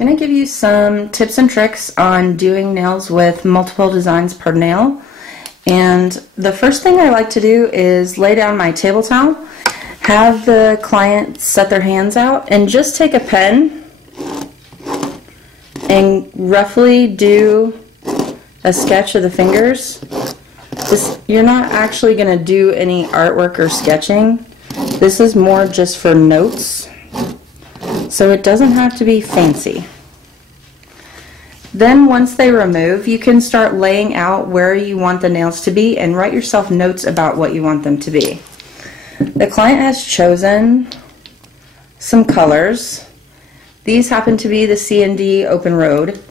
I'm going to give you some tips and tricks on doing nails with multiple designs per nail. And the first thing I like to do is lay down my table towel, have the client set their hands out, and just take a pen and roughly do a sketch of the fingers. You're not actually going to do any artwork or sketching. This is more just for notes, so it doesn't have to be fancy. Then once they remove, you can start laying out where you want the nails to be and write yourself notes about what you want them to be. The client has chosen some colors. These happen to be the CND Open Road.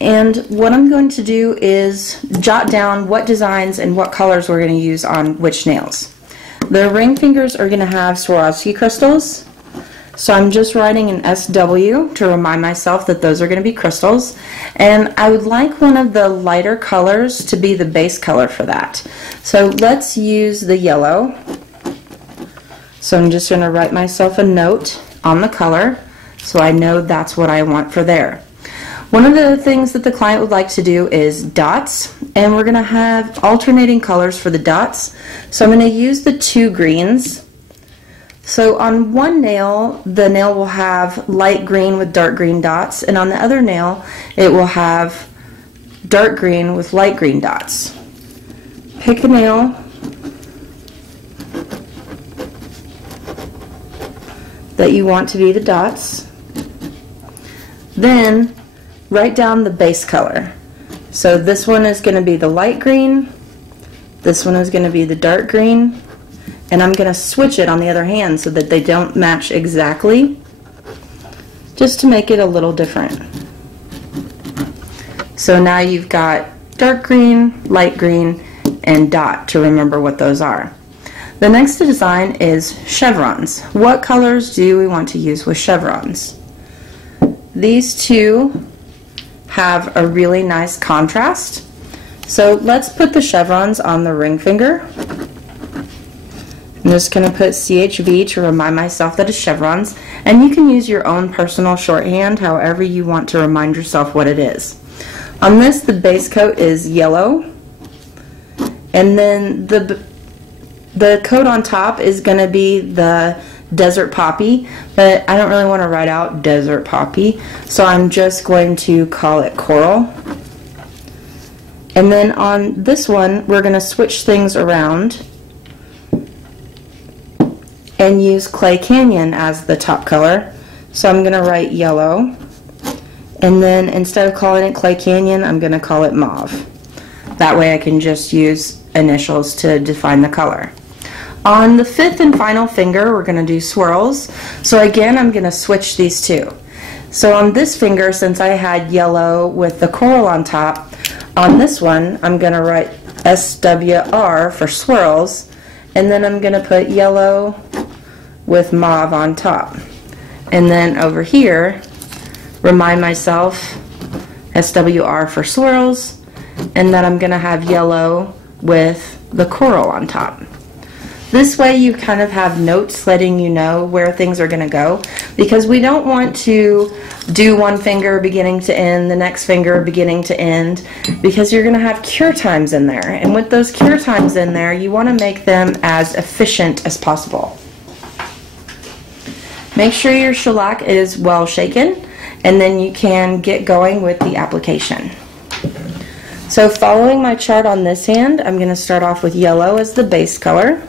And what I'm going to do is jot down what designs and what colors we're going to use on which nails. The ring fingers are going to have Swarovski crystals. So I'm just writing an SW to remind myself that those are going to be crystals. And I would like one of the lighter colors to be the base color for that. So let's use the yellow. So I'm just going to write myself a note on the color so I know that's what I want for there. One of the things that the client would like to do is dots, and we're going to have alternating colors for the dots. So I'm going to use the two greens. So on one nail, the nail will have light green with dark green dots, and on the other nail, it will have dark green with light green dots. Pick a nail that you want to be the dots. Then write down the base color. So this one is going to be the light green, this one is going to be the dark green, and I'm going to switch it on the other hand so that they don't match exactly, just to make it a little different. So now you've got dark green, light green, and dot to remember what those are. The next design is chevrons. What colors do we want to use with chevrons? These two have a really nice contrast. So let's put the chevrons on the ring finger. I'm just going to put CHV to remind myself that it's chevrons, and you can use your own personal shorthand however you want to remind yourself what it is. On this, the base coat is yellow, and then the coat on top is going to be the desert poppy, but I don't really want to write out desert poppy, so I'm just going to call it coral. And then on this one, we're going to switch things around and use Clay Canyon as the top color. So I'm going to write yellow, and then instead of calling it Clay Canyon, I'm going to call it mauve. That way I can just use initials to define the color. On the fifth and final finger, we're going to do swirls. So again, I'm going to switch these two. So on this finger, since I had yellow with the coral on top, on this one, I'm going to write SWR for swirls, and then I'm going to put yellow with mauve on top. And then over here, remind myself SWR for swirls, and then I'm going to have yellow with the coral on top. This way you kind of have notes letting you know where things are going to go, because we don't want to do one finger beginning to end, the next finger beginning to end, because you're going to have cure times in there. And with those cure times in there, you want to make them as efficient as possible. Make sure your shellac is well shaken, and then you can get going with the application. So following my chart on this hand, I'm going to start off with yellow as the base color.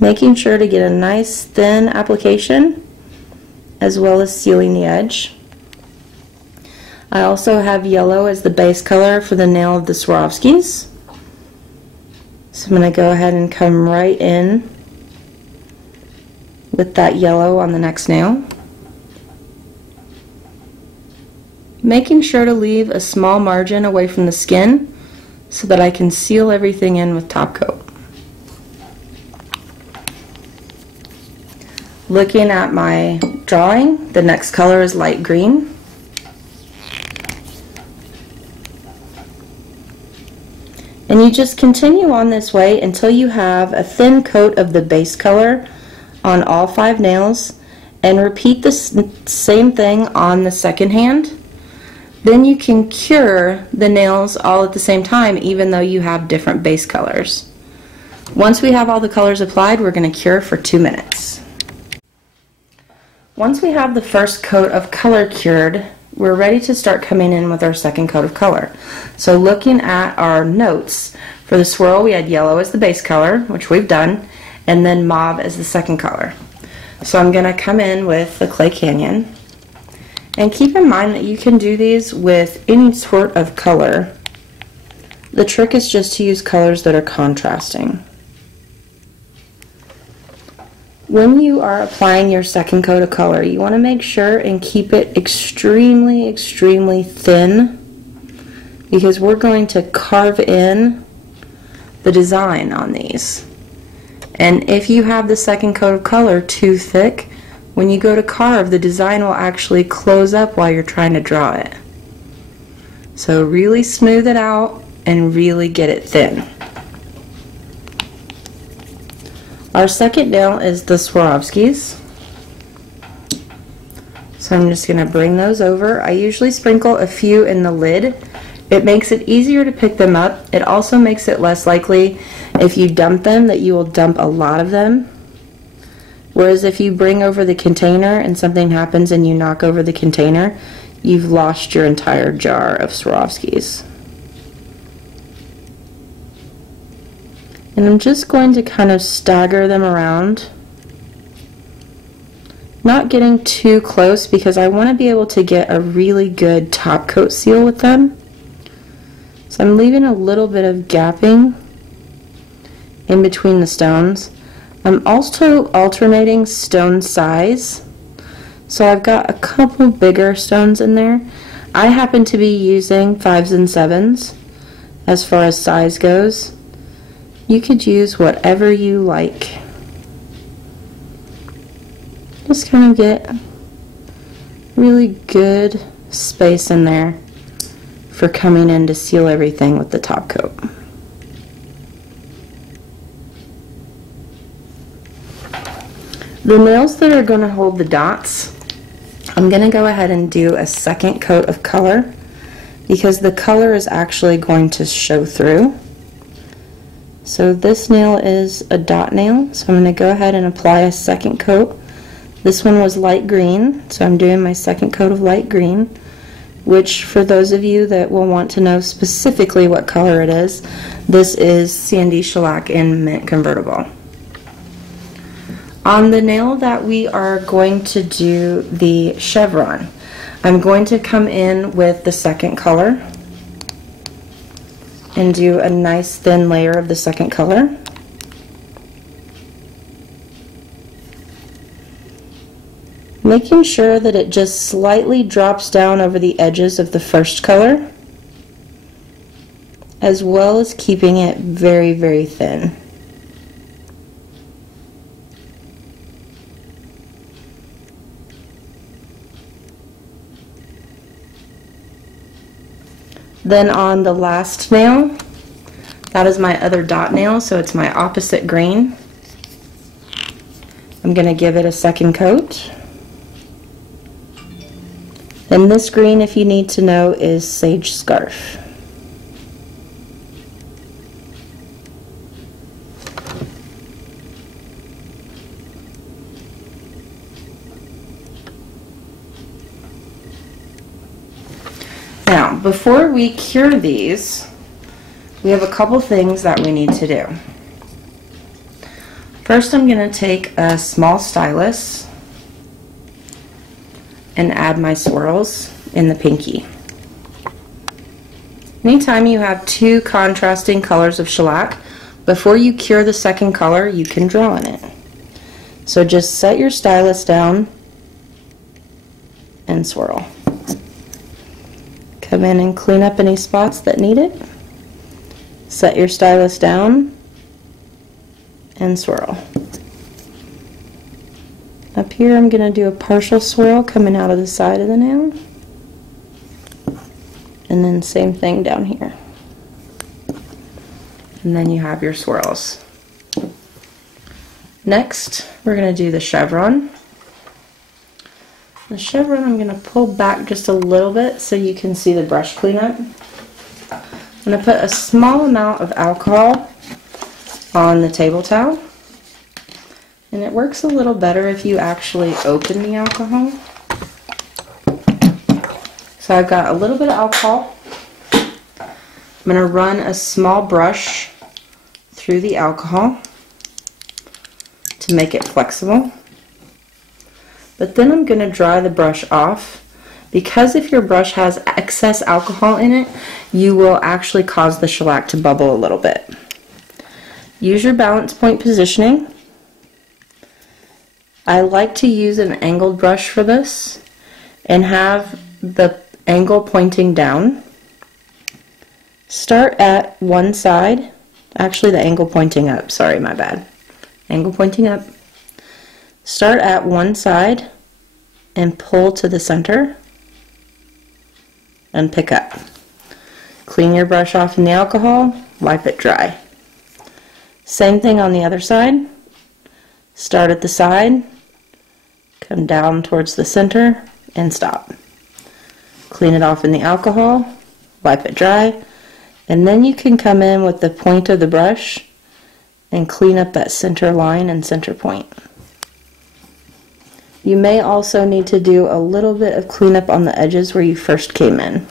Making sure to get a nice thin application as well as sealing the edge. I also have yellow as the base color for the nail of the Swarovskis. So I'm going to go ahead and come right in with that yellow on the next nail. Making sure to leave a small margin away from the skin so that I can seal everything in with top coat. Looking at my drawing, the next color is light green. And you just continue on this way until you have a thin coat of the base color on all 5 nails, and repeat the same thing on the second hand. Then you can cure the nails all at the same time, even though you have different base colors. Once we have all the colors applied, we're going to cure for 2 minutes. Once we have the first coat of color cured, we're ready to start coming in with our second coat of color. So looking at our notes, for the swirl we had yellow as the base color, which we've done, and then mauve as the second color. So I'm going to come in with the Clay Canyon. And keep in mind that you can do these with any sort of color. The trick is just to use colors that are contrasting. When you are applying your second coat of color, you want to make sure and keep it extremely, extremely thin, because we're going to carve in the design on these. And if you have the second coat of color too thick, when you go to carve, the design will actually close up while you're trying to draw it. So really smooth it out and really get it thin. Our second nail is the Swarovskis. So I'm just going to bring those over. I usually sprinkle a few in the lid. It makes it easier to pick them up. It also makes it less likely if you dump them that you will dump a lot of them. Whereas if you bring over the container and something happens and you knock over the container, you've lost your entire jar of Swarovskis. And I'm just going to kind of stagger them around, not getting too close because I want to be able to get a really good top coat seal with them. So I'm leaving a little bit of gapping in between the stones. I'm also alternating stone size. So I've got a couple bigger stones in there. I happen to be using 5s and 7s as far as size goes. You could use whatever you like. Just kind of get really good space in there for coming in to seal everything with the top coat. The nails that are going to hold the dots, I'm going to go ahead and do a second coat of color because the color is actually going to show through. So this nail is a dot nail, so I'm going to go ahead and apply a second coat. This one was light green, so I'm doing my second coat of light green, which for those of you that will want to know specifically what color it is, this is CND Shellac in Mint Convertible. On the nail that we are going to do the chevron, I'm going to come in with the second color and do a nice thin layer of the second color. Making sure that it just slightly drops down over the edges of the first color, as well as keeping it very, very thin. Then on the last nail, that is my other dot nail, so it's my opposite green. I'm going to give it a second coat. And this green, if you need to know, is Sage Scarf. Now, before we cure these, we have a couple things that we need to do. First, I'm going to take a small stylus and add my swirls in the pinky. Anytime you have two contrasting colors of shellac, before you cure the second color, you can draw in it. So just set your stylus down and swirl. Come in and clean up any spots that need it. Set your stylus down and swirl. Up here I'm going to do a partial swirl coming out of the side of the nail. And then same thing down here. And then you have your swirls. Next, we're going to do the chevron. The chevron I'm going to pull back just a little bit so you can see the brush cleanup. I'm going to put a small amount of alcohol on the table towel. And it works a little better if you actually open the alcohol. So I've got a little bit of alcohol. I'm going to run a small brush through the alcohol to make it flexible. But then I'm going to dry the brush off, because if your brush has excess alcohol in it, you will actually cause the shellac to bubble a little bit. Use your balance point positioning. I like to use an angled brush for this and have the angle pointing down. Start at one side, actually the angle pointing up, sorry, my bad. Angle pointing up. Start at one side and pull to the center and pick up. Clean your brush off in the alcohol, wipe it dry. Same thing on the other side. Start at the side, come down towards the center, and stop. Clean it off in the alcohol, wipe it dry, and then you can come in with the point of the brush and clean up that center line and center point. You may also need to do a little bit of cleanup on the edges where you first came in.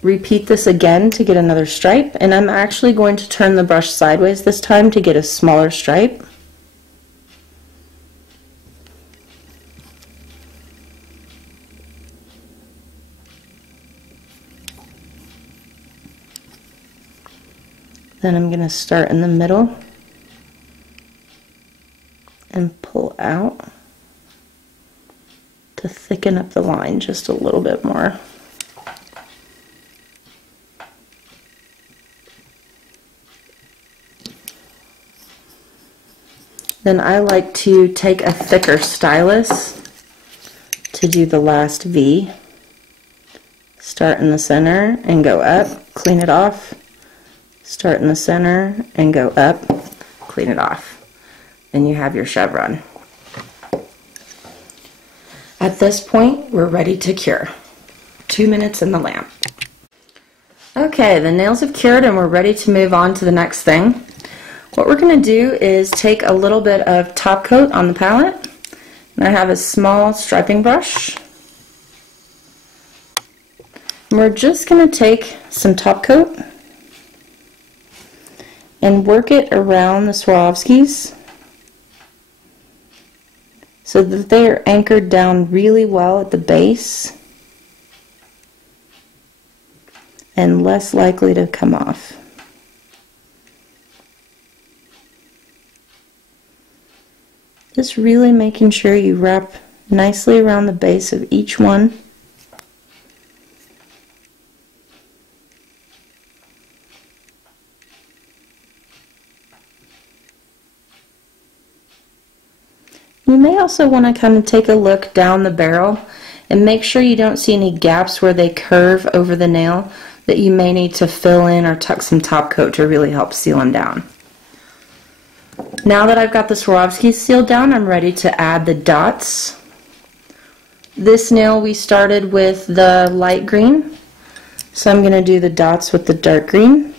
Repeat this again to get another stripe, and I'm actually going to turn the brush sideways this time to get a smaller stripe. Then I'm going to start in the middle and pull out to thicken up the line just a little bit more. Then I like to take a thicker stylus to do the last V. Start in the center and go up, clean it off. Start in the center and go up, clean it off. And you have your chevron. At this point, we're ready to cure. 2 minutes in the lamp. Okay, the nails have cured and we're ready to move on to the next thing. What we're going to do is take a little bit of top coat on the palette. And I have a small striping brush. And we're just going to take some top coat and work it around the Swarovskis so that they are anchored down really well at the base and less likely to come off. Just really making sure you wrap nicely around the base of each one. You may also want to kind of take a look down the barrel and make sure you don't see any gaps where they curve over the nail that you may need to fill in or tuck some top coat to really help seal them down. Now that I've got the Swarovskis sealed down, I'm ready to add the dots. This nail we started with the light green, so I'm going to do the dots with the dark green.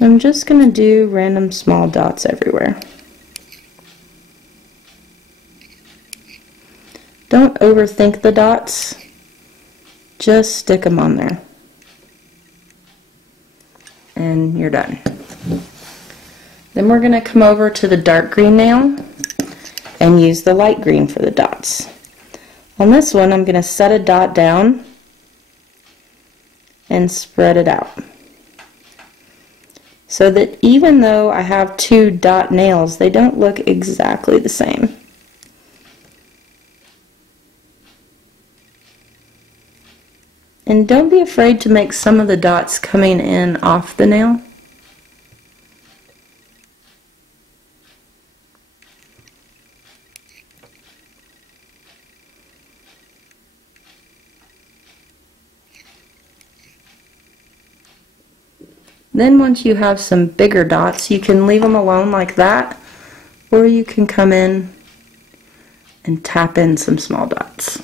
I'm just going to do random small dots everywhere. Don't overthink the dots, just stick them on there. And you're done. Then we're going to come over to the dark green nail and use the light green for the dots. On this one, I'm going to set a dot down and spread it out, so that even though I have two dot nails, they don't look exactly the same. And don't be afraid to make some of the dots coming in off the nail. Then once you have some bigger dots, you can leave them alone like that, or you can come in and tap in some small dots.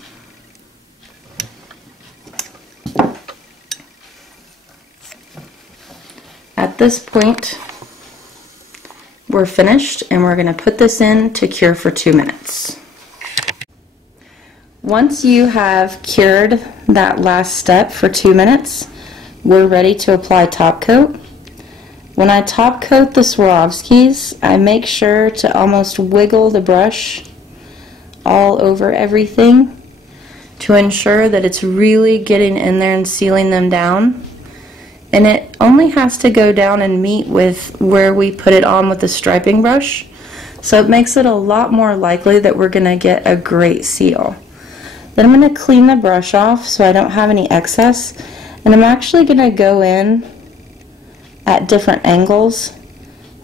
At this point, we're finished, and we're going to put this in to cure for 2 minutes. Once you have cured that last step for 2 minutes, we're ready to apply top coat. When I top coat the Swarovskis, I make sure to almost wiggle the brush all over everything to ensure that it's really getting in there and sealing them down. And it only has to go down and meet with where we put it on with the striping brush, so it makes it a lot more likely that we're going to get a great seal. Then I'm going to clean the brush off so I don't have any excess, and I'm actually going to go in at different angles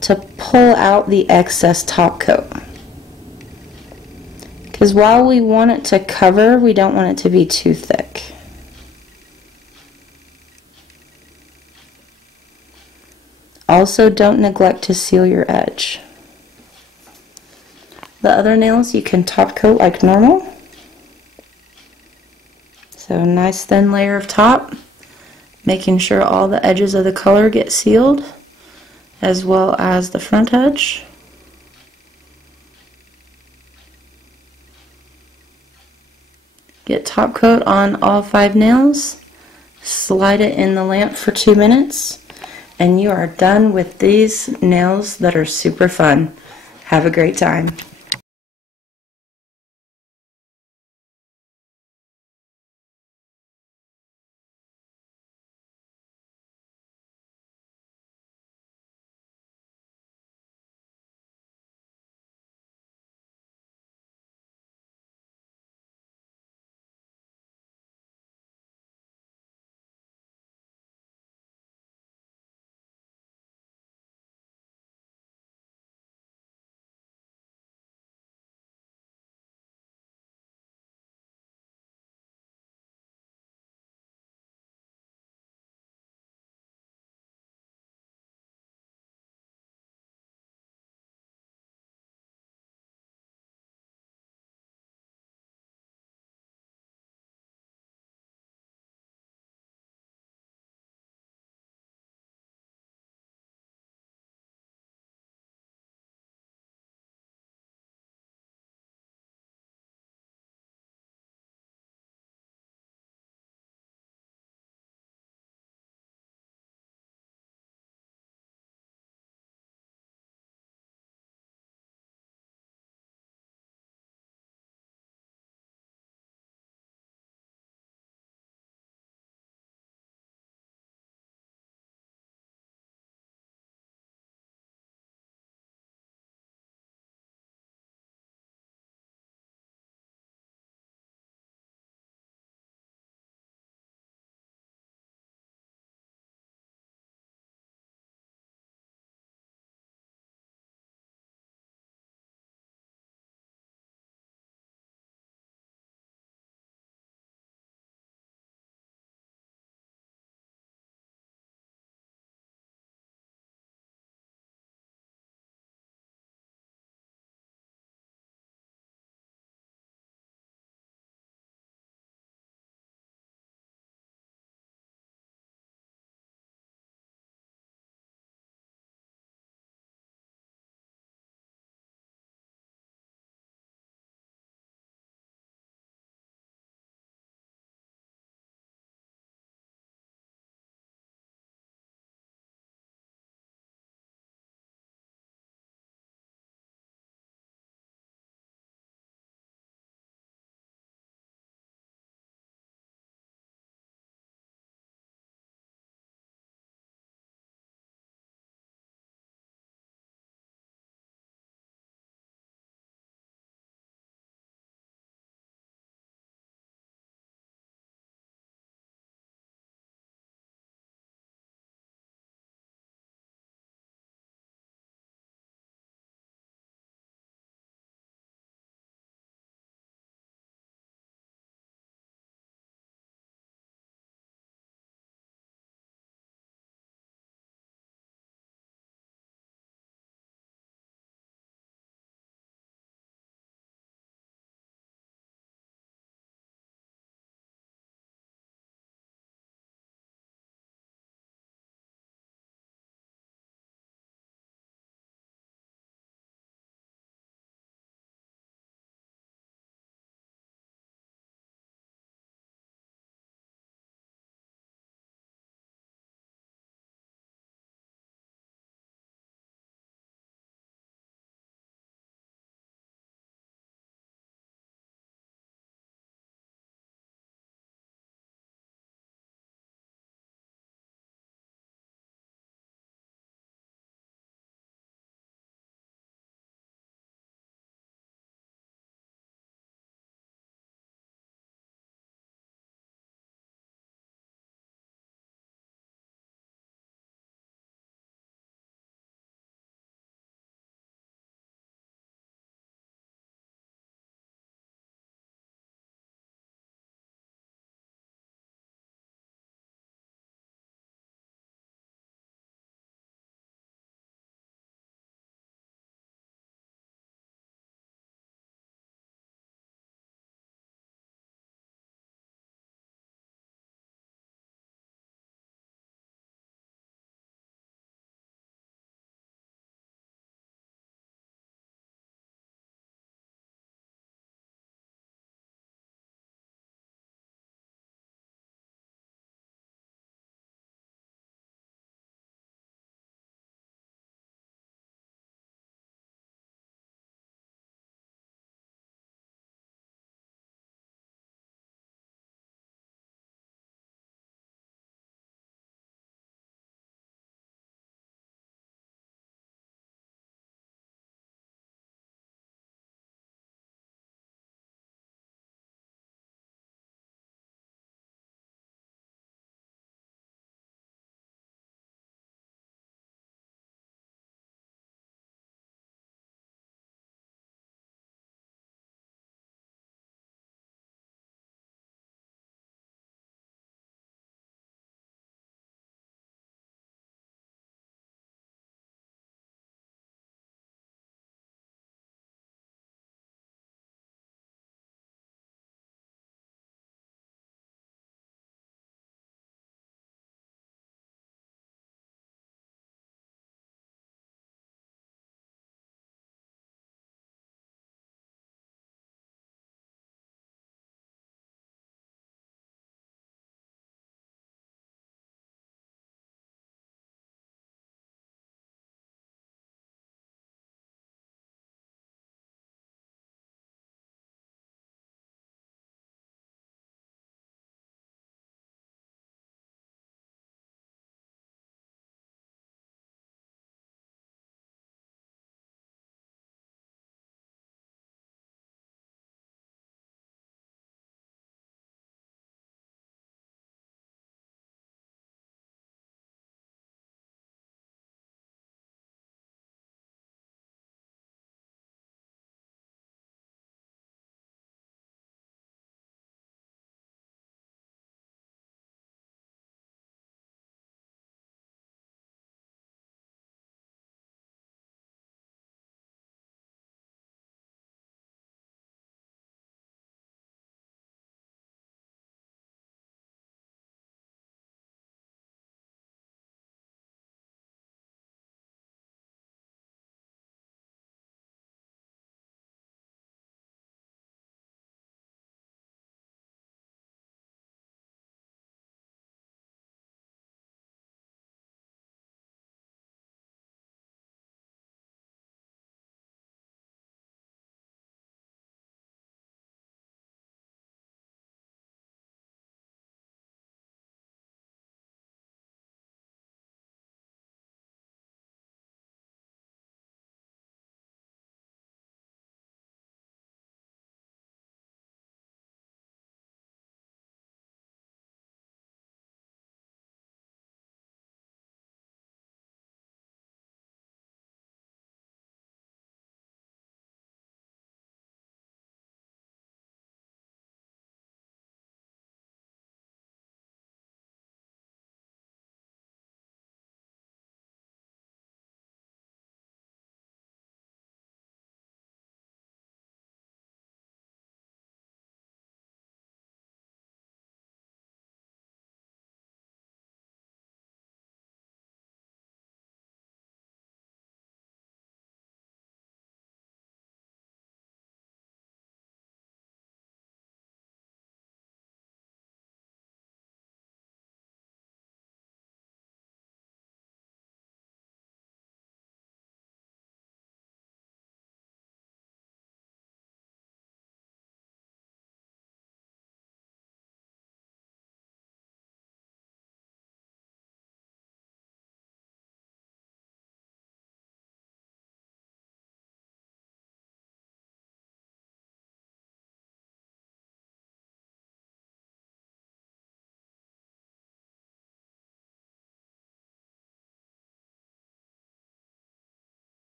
to pull out the excess top coat. Because while we want it to cover, we don't want it to be too thick. Also, don't neglect to seal your edge. The other nails you can top coat like normal. So nice thin layer of top, making sure all the edges of the color get sealed, as well as the front edge. Get top coat on all 5 nails, slide it in the lamp for 2 minutes, and you are done with these nails that are super fun. Have a great time.